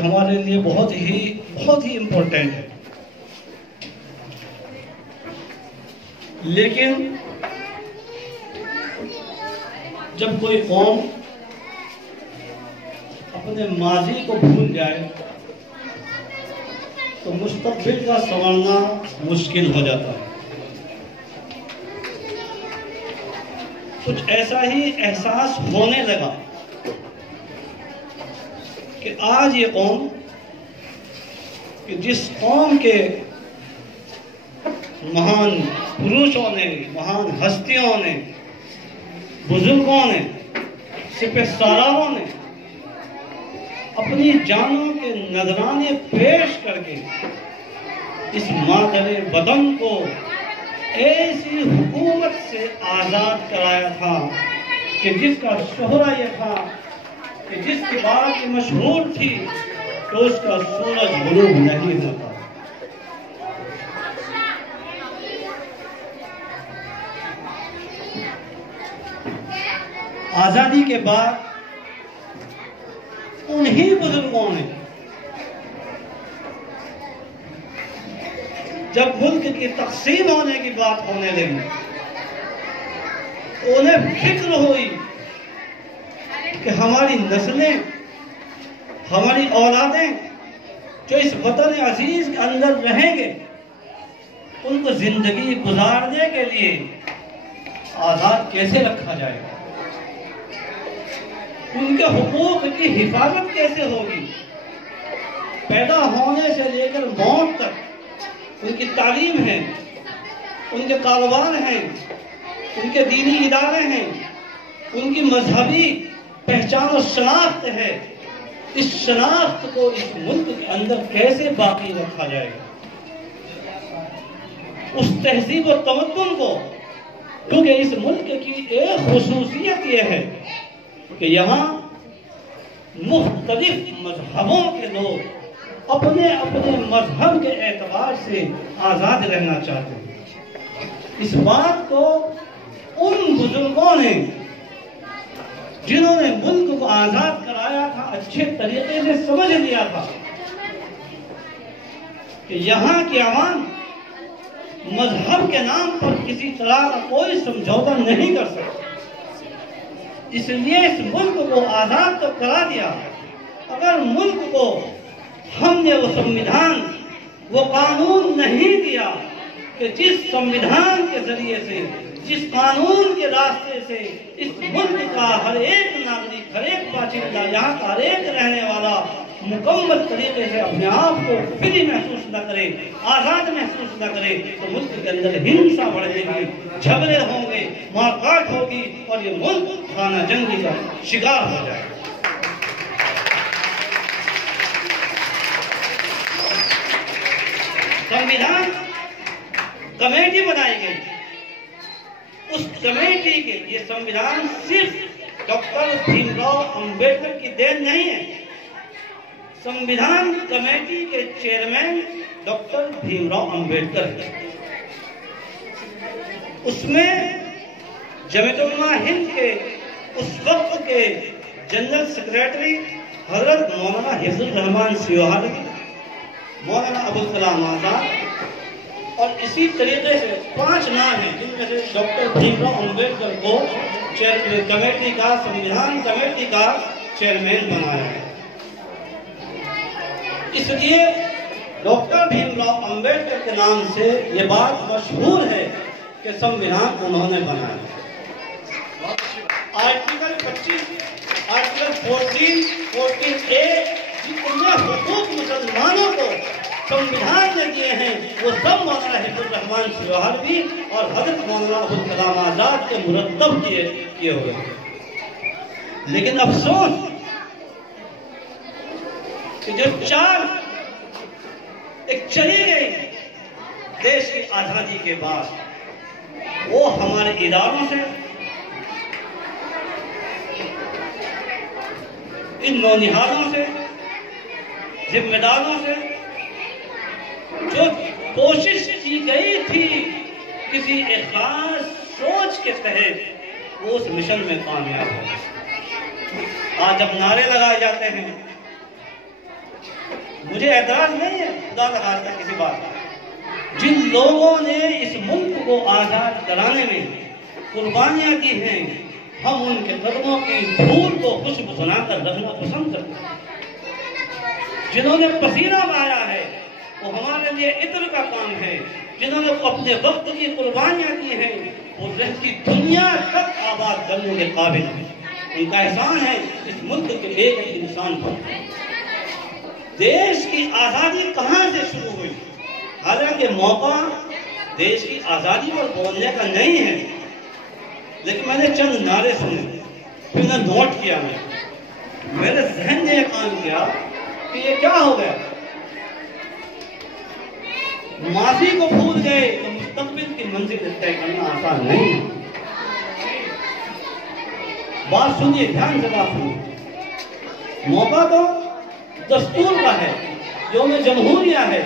یہ ہمارے لیے بہت ہی امپورٹنٹ ہے. لیکن جب کوئی قوم اپنے ماضی کو بھول جائے تو مستقبل کا سنورنا مشکل ہو جاتا ہے. کچھ ایسا ہی احساس ہونے لگا کہ آج یہ قوم، کہ جس قوم کے مہان پروشوں نے، مہان ہستیوں نے، بزرگوں نے، سپہ سالاروں نے اپنی جانوں کے نذرانے پیش کر کے اس مادر وطن کو ایسی حکومت سے آزاد کرایا تھا کہ جس کا شہرہ یہ تھا کہ جس کی بات مشہور تھی تو اس کا سورج غروب نہیں ہوتا. آزادی کے بعد انہی بزرگوں نے جب ملک کی تقسیم ہونے کی بات ہونے لگی انہیں فکر ہوئی کہ ہماری نسلیں، ہماری اولادیں جو اس وطن عزیز کے اندر رہیں گے ان کو زندگی گزارنے کے لیے آزاد کیسے رکھا جائے گا، ان کے حقوق کی حفاظت کیسے ہوگی. پیدا ہونے سے لے کر موت تک ان کی تعلیم ہے، ان کے کاروبار ہیں، ان کے دینی ادارے ہیں، ان کی مذہبی پہچان و شناخت ہے. اس شناخت کو اس ملک کے اندر کیسے باقی رکھا جائے گا، اس تہذیب و تمدن کو. کیونکہ اس ملک کی ایک خصوصیت یہ ہے کہ یہاں مختلف مذہبوں کے لوگ اپنے اپنے مذہب کے اعتبار سے آزاد رہنا چاہتے ہیں. اس بات کو ان بزرگوں نے جنہوں نے ملک کو آزاد کرایا تھا اچھے طریقے سے سمجھ لیا تھا کہ یہاں کی عوام مذہب کے نام پر کسی طرح کا کوئی سمجھوتا نہیں کر سکتی. اس لیے اس ملک کو آزاد تو کرا دیا، اگر ملک کو ہم نے وہ سموِدھان، وہ قانون نہیں دیا کہ جس سموِدھان کے ذریعے سے، جس قانون کے راستے سے اس ملک کا ہر ایک ناگرک، ہر ایک باشندہ، یہاں کا ہر ایک رہنے والا مکمل طریقے سے اپنے آپ کو فری محسوس نہ کرے، آزاد محسوس نہ کرے، تو ملک کے اندر ہنسا بڑھے گی، جھگڑے ہوں گے، مار کاٹ ہوگی اور یہ ملک خانہ جنگی کا شکار ہو جائے گا. سموِدھان کمیٹی بنائی گئی. اس کمیٹی کے یہ سموِدھان صرف ڈاکٹر بھیم راؤ امبیڈکر کی دین نہیں ہے. سموِدھان کمیٹی کے چیئرمین ڈاکٹر بھیم راؤ امبیڈکر ہے. اس میں جمعیت علماء ہند کے اس وقت کے جنرل سیکریٹری حضرت مولانا حفظ الرحمان سیوہانی، مولانا ابوالکلام آزاد اور اسی طریقے سے 5 نام ہیں جن میں سے ڈاکٹر بھیم راؤ امبیڈکر کو کمیٹی کا، سموِدھان کمیٹی کا چیئرمین بنایا ہے. اس لیے ڈاکٹر بھیم راؤ امبیڈکر کے نام سے یہ بات مشہور ہے کہ سموِدھان انہوں نے بنایا. آرٹیکل 25، آرٹیکل 14A جتنے حقوق مسلمانوں کو سموِدھان نے دیے ہیں وہ سب مولانا حفظ الرحمان سیوہانی اور حضرت مولانا ابوالکلام آزاد کے مرتب کیے ہوئے ہیں. لیکن افسوس کہ جو چال ایک چلی گئی دیش کی آزادی کے بعد وہ ہمارے اداروں سے، ان نونہالوں سے، ذمہ داروں سے جو کوشش کی گئی تھی کسی ایک خاص سوچ کے تحت، وہ اس مشن میں کامیاب ہو. آج جب نعرے لگائے جاتے ہیں مجھے اعتراض نہیں ہے خدا کا خاصہ کسی بات کا، جن لوگوں نے اس ملک کو آزاد کرانے میں قربانیاں کی ہیں، ہم ان کے قدموں کی دھول کو خوشبو بنا کر رکھنا پسند کرتے ہیں۔ جنہوں نے پسینہ بہایا ہے وہ ہمارے لیے عطر کا کام ہے، جنہوں نے اپنے وقت کی قربانیاں کی ہیں وہ رہتی دنیا تک آباد کرنے کے قابل ہیں۔ ان کا احسان ہے اس ملک کے ایک ایک انسان پر۔ دیش کی آزادی کہاں سے شروع ہوئی؟ حالانکہ موقع دیش کی آزادی پر بولنے کا نہیں ہے، لیکن میں نے چند نعرے سنے، پھر میں نوٹ کیا، میرے ذہن نے یہ کام کیا کہ یہ کیا ہو گیا؟ ماضی کو بھول گئے تو مستقبل کی منزل طے کرنا آسان نہیں ہے۔ بات سنیے، دھیان سے بات سنیے۔ موقع تو دستور کا ہے، یوم جمہوریہ ہے،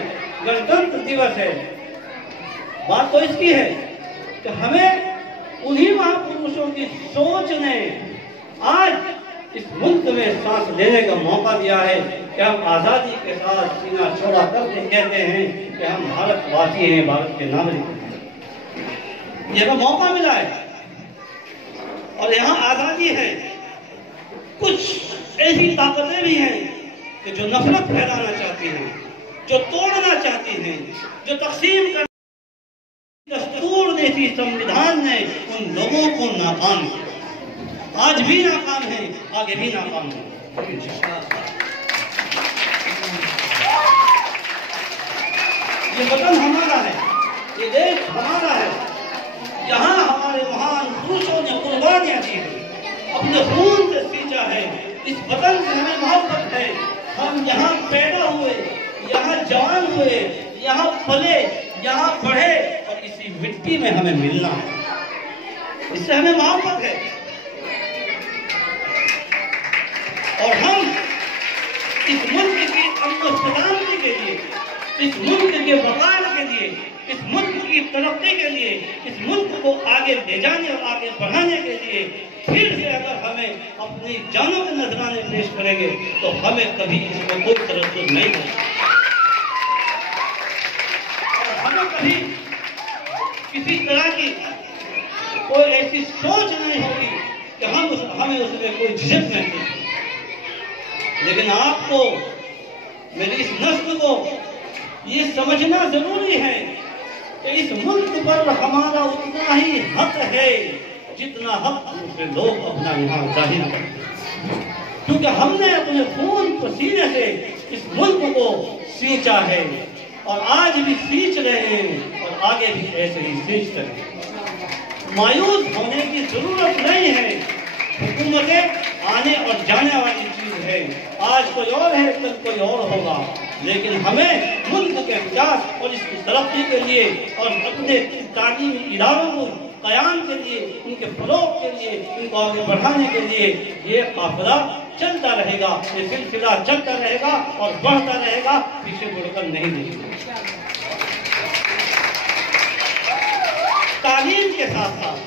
گنتنتر دیوس ہے۔ بات تو اس کی ہے کہ ہمیں انہی مہاپروشوں کی سوچ نے آج اس ملک میں سانس لینے کا موقع دیا ہے کہ ہم آزادی کے ساتھ سینہ چوڑا کر کے کہتے ہیں کہ ہم بھارت واسی ہیں، بھارت کے ناگرک ہیں۔ یہ تو موقع ملا ہے اور یہاں آزادی ہے۔ کچھ ایسی طاقتیں بھی ہیں کہ جو نفرت پھیلانا چاہتی ہیں، جو توڑنا چاہتی ہیں، جو تقسیم کرنا، دستور نے تھی، سمویدھان نے ان لوگوں کو ناکام کیا۔ آج بھی ناکام ہے، آگے بھی ناکام ہے۔ یہ وطن ہمارا ہے، یہ دیش ہمارا ہے، یہاں ہمارے مہان پروشوں نے قربانیاں دی ہیں، اپنے خون سے سینچا ہے۔ اس وطن سے ہمیں محبت ہے، ہم یہاں پیدا ہوئے، یہاں جوان ہوئے، یہاں پلے، یہاں بڑھے اور اسی مٹی میں ہمیں ملنا ہے، اس سے ہمیں محبت ہے۔ اور ہم اس ملک کی امن و سلامتی کے لیے، اس ملک کے وقار کے لیے، اس ملک کی ترقی کے لیے، اس ملک کو آگے لے جانے اور آگے بڑھانے کے لیے پھر سے اگر ہمیں اپنی جانوں کے نذرانے پیش کریں گے تو ہمیں کبھی اس میں کوئی تردد نہیں ہوگا، اور ہمیں کبھی کسی طرح کی کوئی ایسی سوچ نہیں ہوگی کہ ہمیں اس میں کوئی جھجک نہیں ہوگی۔ لیکن آپ کو، میری اس نسل کو یہ سمجھنا ضروری ہے کہ اس ملک پر ہمارا اتنا ہی حق ہے جتنا حق دوسرے لوگ اپنا یہاں ظاہر کرتے ہیں، کیونکہ ہم نے اپنے خون پسینے سے اس ملک کو سینچا ہے اور آج بھی سینچ رہے ہیں اور آگے بھی ایسے ہی سینچتے ہیں۔ مایوس ہونے کی ضرورت نہیں ہے، حکومتیں آنے اور جانے والی چیز ہے، آج کوئی اور ہے، کل کوئی اور ہوگا، لیکن ہمیں ملک کے وکاس اور اس کی ترقی کے لیے اور اپنے تعلیمی اداروں کو قیام کے لیے، ان کے فروغ کے لیے، ان کو آگے بڑھانے کے لیے یہ قافلہ چلتا رہے گا، یہ سلسلہ چلتا رہے گا اور بڑھتا رہے گا، پیچھے مڑ کر نہیں دیکھیں گے۔ تعلیم کے ساتھ ساتھ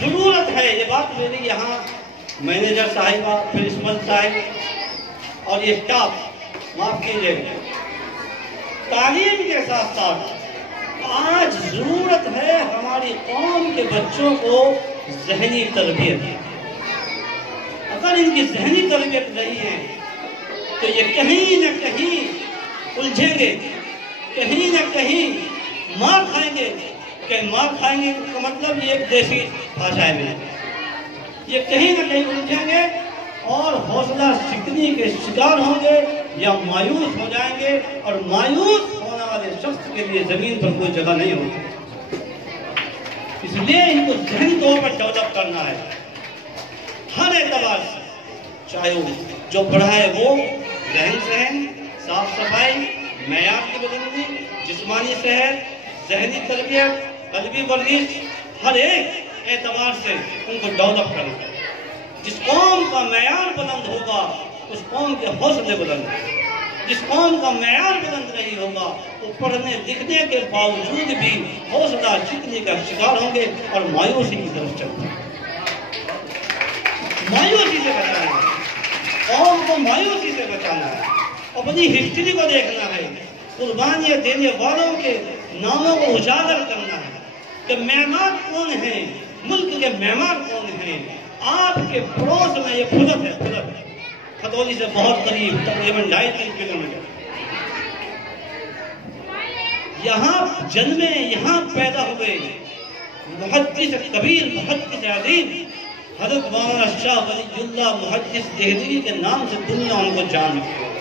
ضرورت ہے، یہ بات میری یہاں مینیجر صاحبہ، پرنسپل صاحب اور یہ اسٹاف معاف کیجیے گا، تعلیم کے ساتھ ساتھ آج ضرورت ہے ہماری قوم کے بچوں کو ذہنی تربیت۔ اگر ان کی ذہنی تربیت نہیں ہے تو یہ کہیں نہ کہیں الجھیں گے، کہیں نہ کہیں مار کھائیں گے۔ کہ مار کھائیں گے کا مطلب یہ ایک دیسی بھاشا ہے، یہ کہیں نہ کہیں الجھیں گے اور حوصلہ شکنی کے شکار ہوں گے یا مایوس ہو جائیں گے، اور مایوس ہونے والے شخص کے لیے زمین پر کوئی جگہ نہیں ہوتی۔ اس لیے ان کو ذہنی طور پر ڈیولپ کرنا ہے ہر اعتبار سے، چاہے وہ جو پڑھائے وہ رہن سہن، صاف صفائی، معیار کی بلندی، جسمانی صحت، ذہنی تربیت، قلبی ورزش، ہر ایک اعتبار سے ان کو ڈیولپ کرنا۔ جس قوم کا معیار بلند ہوگا اس قوم کے حوصلے بلند ہیں، جس قوم کا معیار بلند نہیں ہوگا وہ پڑھنے لکھنے کے باوجود بھی حوصلہ شکنی کا شکار ہوں گے اور مایوسی کی طرف چلتے ہیں۔ مایوسی سے بچانا ہے، قوم کو مایوسی سے بچانا ہے، اپنی ہسٹری کو دیکھنا ہے، قربانیاں دینے والوں کے ناموں کو اجاگر کرنا ہے کہ معمار کون ہیں، ملک کے معمار کون ہیں۔ آپ کے پڑوس میں یہ پھلت ہے، پھلت کھتولی سے بہت قریب، تقریباً 2.5-3 کلومیٹر۔ یہاں جنمے، یہاں پیدا ہوئے محدث کبیر، محدث عظیم حضرت مولانا شاہ ولی اللہ محدث دہلوی کے نام سے دنیا ان کو جانتی ہے۔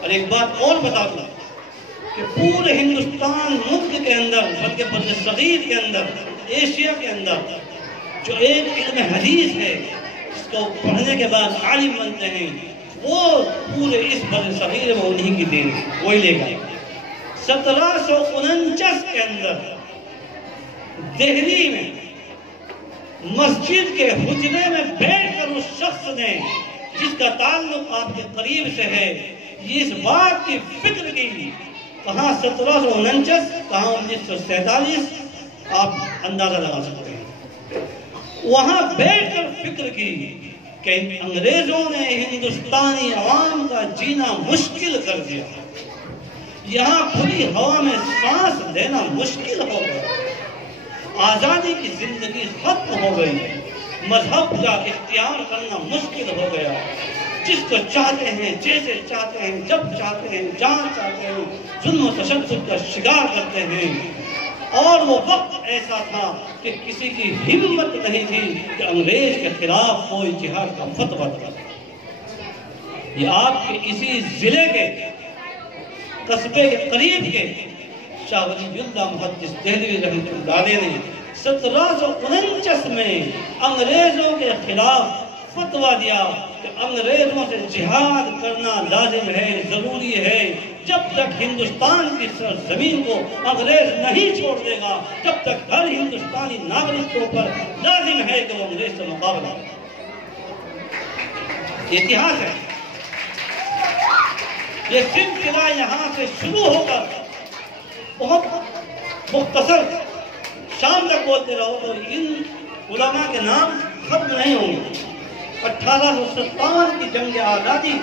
اور ایک بات اور بتا دوں کہ پورے ہندوستان ملک کے اندر، بلکہ بر صغیر کے اندر، ایشیا کے اندر جو ایک علم حدیث ہے جس کو پڑھنے کے بعد عالم بنتے ہیں، وہ پورے اس بر صغیر میں انہی کی دین ہے، وہی لے گئے۔ 1749 کے اندر دہلی میں مسجد کے حجرے میں بیٹھ کر اس شخص نے، جس کا تعلق آپ کے قریب سے ہے، یہ اس بات کی فکر کی، کہاں 1749 کہاں 1947، آپ اندازہ لگا سکتے ہیں۔ وہاں بیٹھ کر فکر کی کہ انگریزوں نے ہندوستانی عوام کا جینا مشکل کر دیا، یہاں کھلی ہوا میں سانس لینا مشکل ہو گیا، آزادی کی زندگی ختم ہو گئی، مذہب کا اختیار کرنا مشکل ہو گیا، جس کو چاہتے ہیں، جیسے چاہتے ہیں، جب چاہتے ہیں، جہاں چاہتے ہیں، ظلم و تشدد کا شکار کرتے ہیں۔ اور وہ وقت ایسا تھا کہ کسی کی ہمت نہیں تھی کہ انگریز کے خلاف کوئی جہاد کا فتویٰ دے۔ یہ آپ کے اسی ضلع کے قصبے کے قریب کے شاہ ولی اللہ محدث دہلوی رحمۃ اللہ علیہ نے 1749 میں انگریزوں کے خلاف فتویٰ دیا کہ انگریزوں سے جہاد کرنا لازم ہے، ضروری ہے، جب تک ہندوستان کی سرزمین کو انگریز نہیں چھوڑ دے گا، جب تک ہر ہندوستانی ناگرک کے اوپر لازم ہے کہ وہ انگریز سے مقابلہ کرے۔ یہ اتہاس ہے۔ یہ سلسلہ یہاں سے شروع ہو کر بہت مختصر شام تک بولتے رہو تو ان علماء کے نام ختم نہیں ہوں گے۔ 1857 کی جنگ آزادی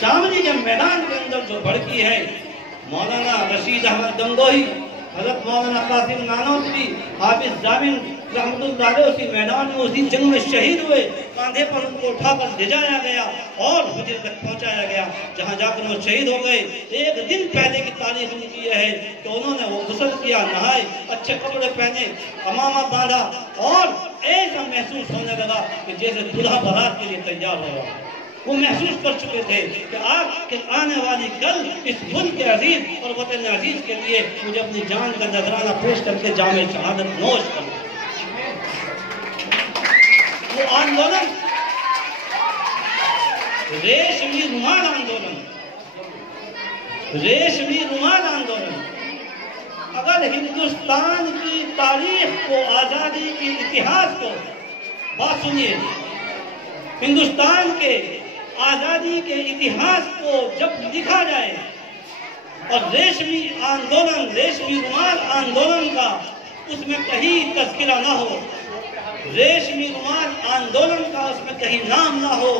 شاملی کے میدان کے اندر جو بھڑکی ہے، مولانا رشید احمد گنگوہی، حضرت مولانا قاسم نانوتوی، حافظ جامن رحمۃ اللہ علیہ اسی میدان میں اسی جنگ میں شہید ہوئے، کاندھے پر ان کو اٹھا کر لے جایا گیا اور حجر تک پہنچایا گیا، جہاں جا کر وہ شہید ہو گئے۔ ایک دن پہلے کی تاریخ ان کی یہ ہے کہ انہوں نے وہ غسل کیا، نہائے، اچھے کپڑے پہنے، امامہ باندھا اور ایسا محسوس ہونے لگا کہ جیسے دلہا بارات کے لیے تیار ہو رہا ہے۔ وہ محسوس کر چکے تھے کہ آپ کے آنے والی کل اس ملک عزیز اور وطن عزیز کے لیے مجھے اپنی جان کا نذرانہ پیش کر کے جام شہادت نوش کرنا۔ وہ آندولن ریشمی رومال آندولن، ریشمی رومال آندولن اگر ہندوستان کی تاریخ کو، آزادی کی اتہاس کو، بات سنیے، ہندوستان کے آزادی کے اتہاس کو جب لکھا جائے اور ریشمی آندولن، ریشمی رومال آندولن کا اس میں کہیں تذکرہ نہ ہو، ریشمی رومال آندولن کا اس میں کہیں نام نہ ہو،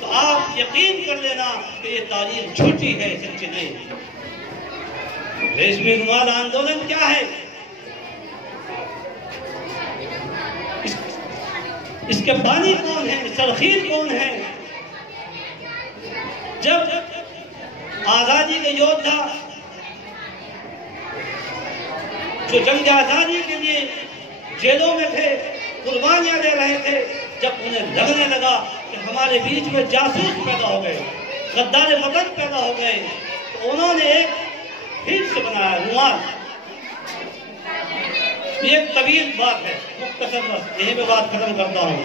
تو آپ یقین کر لینا کہ یہ تاریخ جھوٹی ہے، سچی نہیں ہے۔ ریشمی رومال آندولن کیا ہے؟ اس کے بانی کون ہیں، سرخیر کون ہیں؟ جب آزادی کے یودھا جو جنگ آزادی کے لیے جیلوں میں تھے، قربانیاں دے رہے تھے، جب انہیں لگنے لگا کہ ہمارے بیچ میں جاسوس پیدا ہو گئے، غدار وطن پیدا ہو گئے، تو انہوں نے ایک ہنس بنایا، رومال۔ یہ ایک طویل بات ہے، مختصر بس یہیں پہ بات ختم کرتا ہوں۔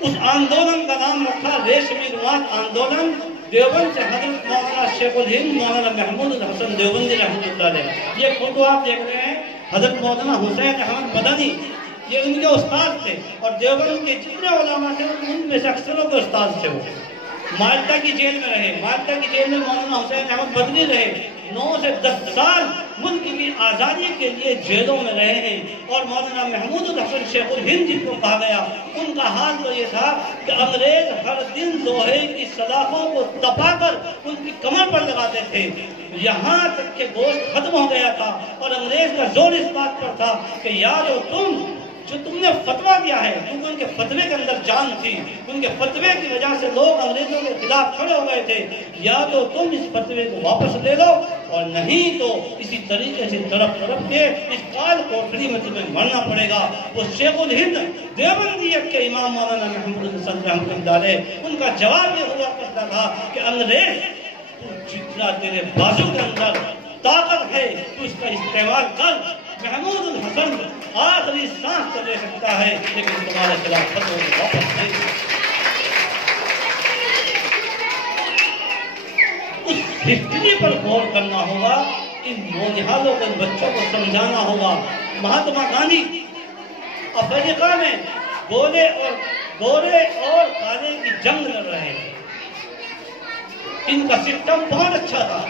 اس آندولن کا نام رکھا ریشمی رومال آندولن۔ دیوبند سے حضرت مولانا شیخ الہند مولانا محمود الحسن دیوبندی رحمۃ اللہ علیہ، یہ فوٹو آپ دیکھ رہے ہیں، حضرت مولانا حسین احمد مدنی، یہ ان کے استاد تھے، اور دیوبند کے جتنے علماء تھے ان میں سے اکثروں کے استاد تھے۔ وہ مالٹا کی جیل میں رہے، مالٹا کی جیل میں مولانا حسین احمد مدنی رہے، 9 سے 10 سال ملک کی آزادی کے لیے جیلوں میں رہے ہیں، اور مولانا محمود الحسن شیخ الہند جن کو کہا گیا، ان کا حال تو یہ تھا کہ انگریز ہر دن لوہے کی سلاخوں کو تپا کر ان کی کمر پر لگاتے تھے، یہاں تک کہ گوشت ختم ہو گیا تھا، اور انگریز کا زور اس بات پر تھا کہ یارو تم نے فتویٰ دیا ہے، کیونکہ ان کے فتوے کے اندر جان تھی، ان کے فتوے کی وجہ سے لوگ انگریزوں کے خلاف کھڑے ہو گئے تھے، یا تو تم اس فتوے کو واپس لے لو اور نہیں تو اسی طریقے سے تڑپ کے اس کال کوٹڑی میں تمہیں مرنا پڑے گا۔ وہ شیخ الہند دیوبندیت کے امام مولانا محمود الحسن رحمۃ اللہ علیہ، ان کا جواب یہ ہوا کرتا تھا کہ انگریز جتنا تیرے بازو کے اندر طاقت ہے تو اس کا استعمال کر، محمود الحسن آخری سانس تو لے سکتا ہے لیکن تمہارے خلاف فتوے کو واپس نہیں۔ اس ہسٹری پر غور کرنا ہوگا، ان نونہالوں کو، ان بچوں کو سمجھانا ہوگا۔ مہاتما گاندھی افریقہ میں گورے اور کالے کی جنگ لڑ رہے ہیں، ان کا سسٹم بہت اچھا تھا،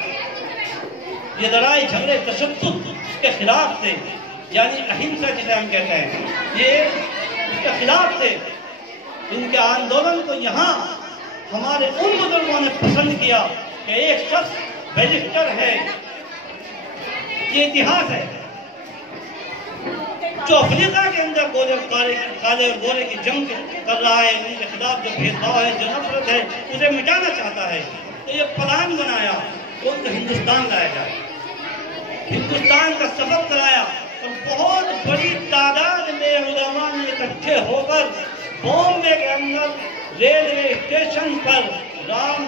یہ لڑائی جھگڑے تشدد کے خلاف تھے، یعنی اہنسا جسے ہم کہتے ہیں، یہ اس کے خلاف تھے۔ ان کے آندولن کو یہاں ہمارے ان بزرگوں نے پسند کیا کہ ایک شخص بیرسٹر ہے، یہ اتہاس ہے، جو افریقہ کے اندر کالے اور گورے کی جنگ کر رہا ہے، ان کے خلاف جو بھید بھاؤ ہے، جو نفرت ہے، اسے مٹانا چاہتا ہے۔ تو یہ پلان بنایا کہ ان کو ہندوستان لایا جائے، ہندوستان کا سفر کرایا، اور بہت بڑی تعداد میں علماء نے اکٹھے ہو کر بامبے کے اندر ریلوے اسٹیشن پر رام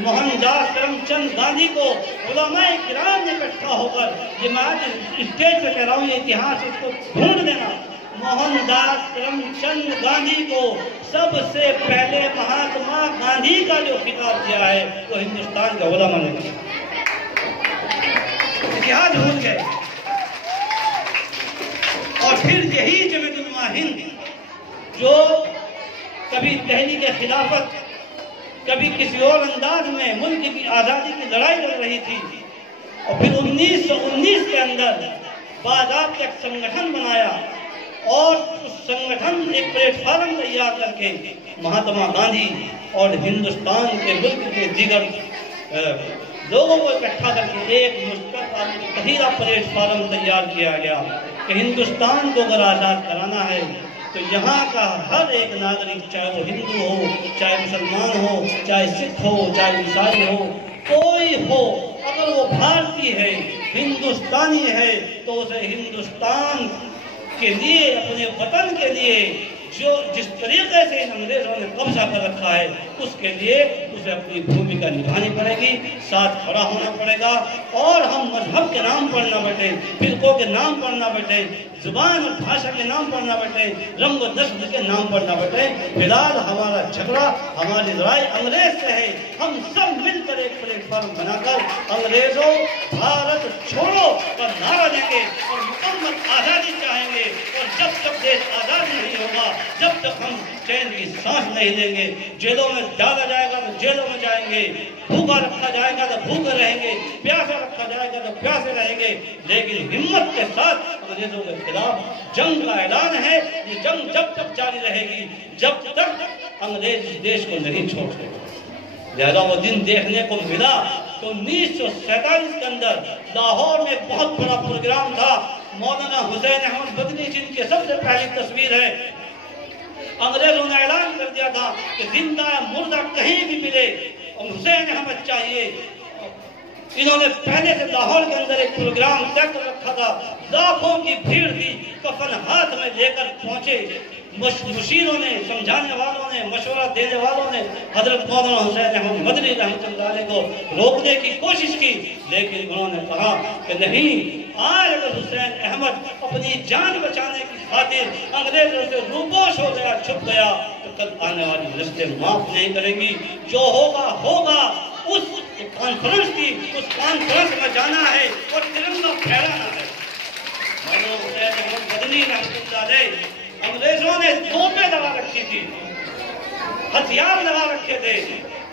موہن داس کرم چند گاندھی کو علماء کرام نے اکٹھا ہو کر، یہ میں آج اسٹیج پہ کہہ رہا ہوں، یہ اتہاس اس کو ڈھونڈ دینا، موہن داس کرم چند گاندھی کو سب سے پہلے مہاتما گاندھی کا جو خطاب دیا ہے وہ ہندوستان کے علماء نے کیا، اتحاد ڈھونڈ گئے۔ اور پھر یہی جمعیت علماء ہند جو کبھی تحریک خلافت، کبھی کسی اور انداز میں ملک کی آزادی کی لڑائی لڑ رہی تھی، اور پھر 1919 کے اندر باضابطہ ایک سنگٹھن بنایا، اور اس سنگٹھن ایک پلیٹ فارم تیار کر کے مہاتما گاندھی اور ہندوستان کے ملک کے دیگر لوگوں کو اکٹھا کر کے ایک مشترکہ تحریرہ پلیٹ فارم تیار کیا گیا کہ ہندوستان کو اگر آزاد کرانا ہے تو یہاں کا ہر ایک ناگرک، چاہے وہ ہندو ہو، چاہے مسلمان ہو، چاہے سکھ ہو، چاہے عیسائی ہو، کوئی ہو، اگر وہ بھارتی ہے، ہندوستانی ہے، تو اسے ہندوستان کے لیے، اپنے وطن کے لیے جو جس طریقے سے ان انگریزوں نے قبضہ کر رکھا ہے، اس کے لیے اسے اپنی بھومکا نبھانی پڑے گی، ساتھ کھڑا ہونا پڑے گا، اور ہم مذہب کے نام پر نہ بیٹھے، فرقوں کے نام پر نہ بیٹھے، زبان اور بھاشا کے نام پر نہ بیٹھے، رنگ و نسل کے نام پر نہ بیٹھے۔ فی الحال ہمارا جھگڑا، ہماری لڑائی انگریز سے ہے، ہم سب مل کر ایک پلیٹ فارم بنا کر انگریزوں بھارت چھوڑو کا نعرہ دیں گے اور مکمل آزادی چاہیں گے، اور جب تک دیش آزاد نہیں ہوگا، جب تک ہم چین کی سانس نہیں لیں گے، جیلوں میں ڈالا جائے گا تو جیلوں میں جائیں گے، بھوکا رکھا جائے گا تو بھوکے رہیں گے، پیاسا رکھا جائے گا تو پیاسے رہیں گے، لیکن ہمت کے ساتھ انگریزوں کے خلاف جنگ کا اعلان ہے۔ یہ جنگ جب تک جاری رہے گی جب تک انگریز اس دیش کو نہیں چھوڑتے۔ لہذا وہ دن دیکھنے کو ملا تو 1947 کے اندر لاہور میں ایک بہت بڑا پروگرام تھا، مولانا حسین احمد مدنی جن کی سب سے پہلی تصویر ہے، انگریزوں نے اعلان کر دیا تھا کہ زندہ مردہ کہیں بھی ملے اور حسین احمد چاہیے۔ انہوں نے پہلے سے لاہور کے اندر ایک پروگرام طے کر رکھا تھا، لاکھوں کی بھیڑ تھی، کفن ہاتھ میں لے کر پہنچے، مشیروں نے، سمجھانے والوں نے، مشورہ دینے والوں نے حضرت مولانا حسین احمد مدنی رحمۃ اللہ علیہ کو روکنے کی کوشش کی، لیکن انہوں نے کہا کہ نہیں، آج اگر حسین احمد اپنی جان بچانے کی خاطر انگریزوں سے روپوش ہو گیا، چھپ گیا، تو کل آنے والی نسلیں معاف نہیں کریں گی، جو ہوگا ہوگا۔ اس کانفرنس کی، اس کانفرنس میں جانا ہے اور ترنگا پھیلانا ہے۔ مولانا حسین احمد مدنی رحمۃ اللہ علیہ، انگریزوں نے توپیں لگا رکھی تھی، ہتھیار لگا رکھے تھے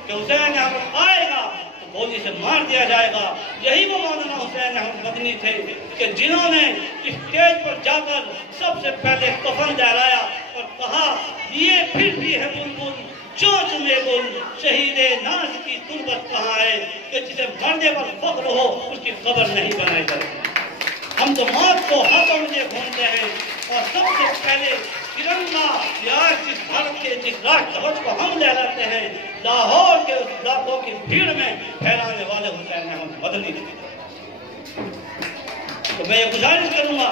کہ حسین احمد آئے گا تو گولی سے مار دیا جائے گا۔ یہی وہ مولانا حسین احمد مدنی تھے کہ جنہوں نے اسٹیج پر جا کر سب سے پہلے کفن لہرایا اور کہا یہ پھر بھی ہے بلبل چونچ میں گل، شہید ناز کی تربت کہاں ہے کہ جسے مرنے پر فخر ہو اس کی قبر نہیں بنائی جاتی۔ ہم تو موت کو ہاتھوں میں گھومتے ہیں اور سب سے پہلے ترنگا پیار جس بھارت کے جس راج دھوج کو ہم لہراتے ہیں، لاہور کے اس لاکھوں کی بھیڑ میں پھیلانے والے حسین احمد مدنی تھے۔ تو میں یہ گزارش کروں گا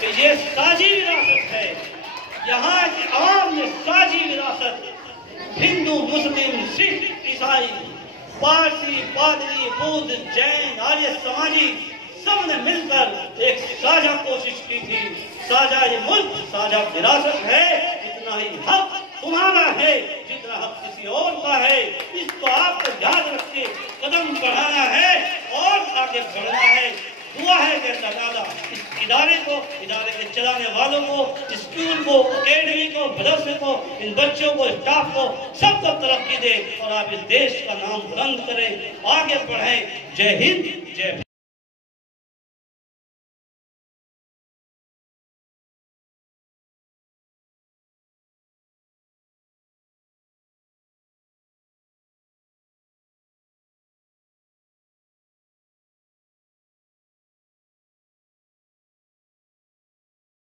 کہ یہ ساجی وراثت ہے، یہاں کی عوام نے ساجی وراثت ہندو، مسلم، سکھ، عیسائی، پارسی، پادری، بدھ، جین، آریہ سماجی سب نے مل کر ایک ساجھا کوشش کی تھی۔ ساجھا یہ ملک، ساجھا وراثت ہے، اتنا ہی حق تمہارا ہے جتنا حق کسی اور کا ہے۔ اس کو آپ کو یاد رکھ کے قدم بڑھانا ہے اور آگے بڑھنا ہے۔ دعا ہے کہ اللہ تعالیٰ اس ادارے کو، ادارے کے چلانے والوں کو، اسکول کو، اکیڈمی کو، مدرسے کو، ان بچوں کو، اسٹاف کو، سب کو ترقی دے اور آپ اس دیش کا نام بلند کریں، آگے بڑھیں۔ جے ہند، جے